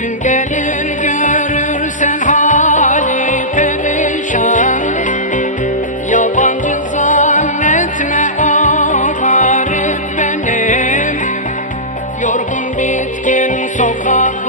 gün gelir görürsen hali perişan. Yabancı zannetme o garip benim. Yorgun bitkin sokak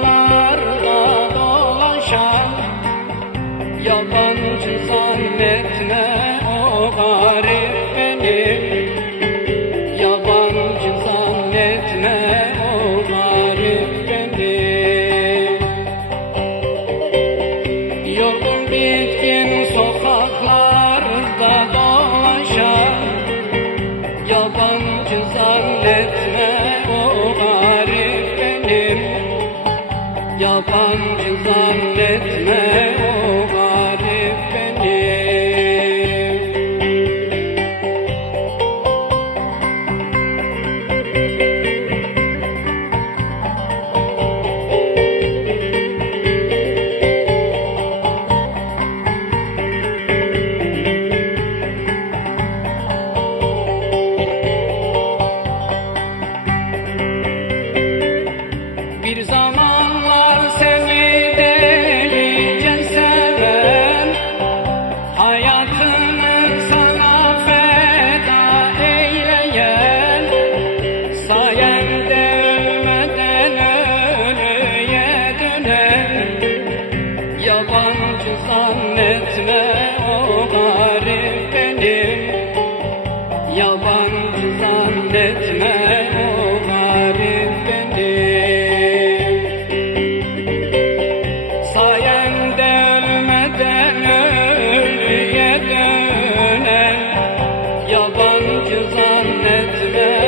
Yabancı Yabancı zannetme o garip Sayende ölmeden ölüye Yabancı zannetme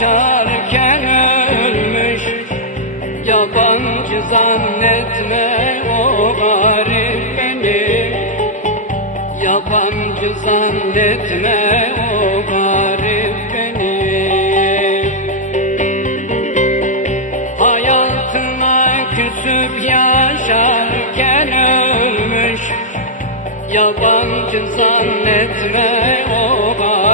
yaşarken ölmüş Yabancı zannetme o garip beni. Yabancı zannetme o garip beni. Hayatına küsüp yaşarken ölmüş Yabancı zannetme o garip